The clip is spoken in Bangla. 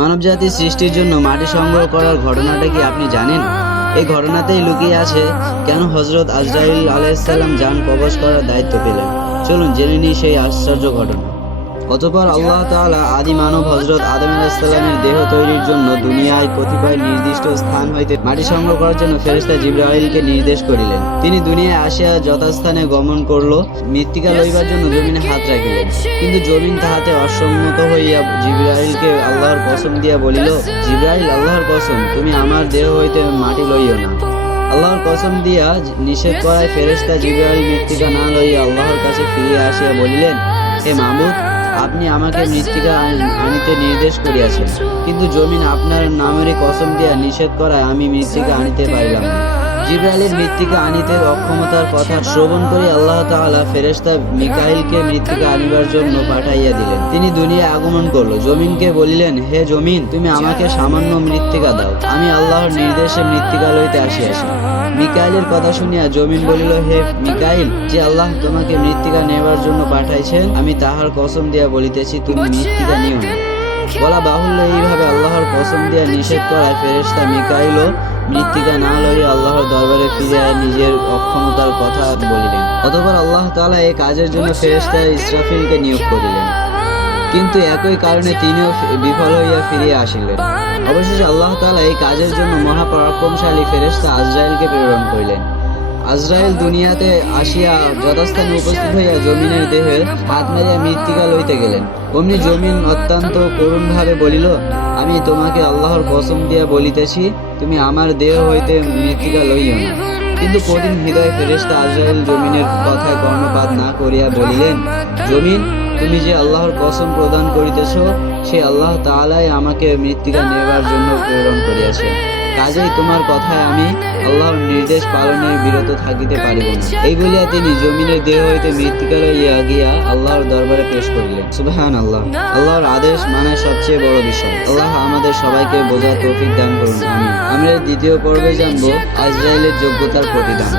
মানবজাতির সৃষ্টির জন্য মাটি সংগ্রহ করার ঘটনাটা কি আপনি জানেন? এই ঘটনাতেই লুকিয়ে আছে কেন হযরত আজরাইল আলাইহিস সালাম জান কবজ করার দায়িত্ব পেলেন। চলুন জেনে নিই সেই আশ্চর্য ঘটনা। অতঃপর আল্লাহ তাআলা আদি মানব হযরত আদম আলাইহিস সালামের দেহ তৈরির জন্য দুনিয়ায় কতিপয় নির্দিষ্ট স্থান হইতে মাটি সংগ্রহ করার জন্য ফেরেশতা জিবরাইলকে নির্দেশ করিলেন। তিনি দুনিয়ায় আসিয়া যথাস্থানে গমন করল, মৃত্তিকা লইবার জন্য জমিনে হাত রাখিলেন। কিন্তু জমিন তাহাতে অসম্মত হইয়া জিবরাইলকে আল্লাহর কসম দিয়া বলিল, জিবরাইল, আল্লাহর কসম, তুমি আমার দেহ হইতে মাটি লইও না। আল্লাহর কসম দিয়া নিষেধ করায় ফেরেশতা জিবরাইল মৃত্তিকা না লইয়া আল্লাহর কাছে ফিরিয়া আসিয়া বলিলেন, হে মাবুদ, আপনি আমাকে মৃত্তিকা আনিতে নির্দেশ করিয়াছেন, কিন্তু জমিন আপনার নামেরই কসম দিয়া নিষেধ করায় আমি মৃত্তিকা আনিতে পারিলাম না। জিবরাইলের মৃত্তিকা আনিতে অক্ষমতার কথা শ্রবণ করে আল্লাহ তাআলা ফেরেশতা মিকাইলকে মৃত্তিকা আনিবার জন্য পাঠাইয়া দিলেন। তিনি দুনিয়ায় আগমন করল। জমিনকে বলিলেন, হে জমিন, তুমি আমাকে সামান্য মৃত্তিকা দাও, আমি আল্লাহর নির্দেশে মৃত্তিকা লইতে আসিয়াছি। মিকাইলের কথা শুনিয়া জমিন বলিল, হে মিকাইল, যে আল্লাহ তোমাকে মৃত্তিকা নেবার জন্য পাঠাইছেন, আমি তাহার কসম দিয়া বলিতেছি, তুমি মৃত্তিকা নিও না। বলা বাহুল্য, এইভাবে আল্লাহর কসম দিয়া নিষেধ করায় ফেরেশতা মিকাইলও মৃত্তিকা না লইয়া আল্লাহর দরবারে ফিরিয়া নিজের অক্ষমতার কথা বলিলেন। অতঃপর আল্লাহ তাআলা এই কাজের জন্য ফেরেশতা ইসরাফিলকে নিয়োগ করিলেন, কিন্তু একই কারণে তিনিও বিফল হইয়া ফিরিয়া আসিলেন। অবশেষে আল্লাহ তাআলা এই কাজের জন্য মহাপরাক্রমশালী ফেরেশতা আজরাইলকে প্রেরণ করিলেন। আজরাইল দুনিয়াতে আসিয়া যথাস্থানে উপস্থিত হইয়া জমিনের দেহে হাত মারিয়া মৃত্তিকা লইতে গেলেন। অমনি জমিন অত্যন্ত করুণভাবে বলিল, আমি তোমাকে আল্লাহর কসম দিয়া বলিতেছি, তুমি আমার দেহ হইতে মৃত্তিকা লইও না। কিন্তু কঠিন হৃদয় ফেরেশতা আজরাইল জমিনের কথায় কর্ণপাত না করিয়া বলিলেন, জমিন, তুমি যে আল্লাহর কসম প্রদান করিতেছ, সে আল্লাহ তাআলাই আমাকে মৃত্তিকা নেবার জন্য প্রেরণ করিয়াছেন। কাজেই তোমার কথায় আমি আল্লাহর নির্দেশ পালনে বিরত থাকিতে পারিব না। এই বলিয়া তিনি জমিনের দেহ হইতে মৃত্তিকা লইয়া গিয়া আল্লাহর দরবারে পেশ করিলেন। সুবহানাল্লাহ। আল্লাহর আদেশ মানা সবচেয়ে বড় বিষয়। আল্লাহ আমাদের সবাইকে বোঝার তৌফিক দান করুন, আমিন। আমরা দ্বিতীয় পর্বে জানবো আজরাইলের যোগ্যতার প্রতিদান।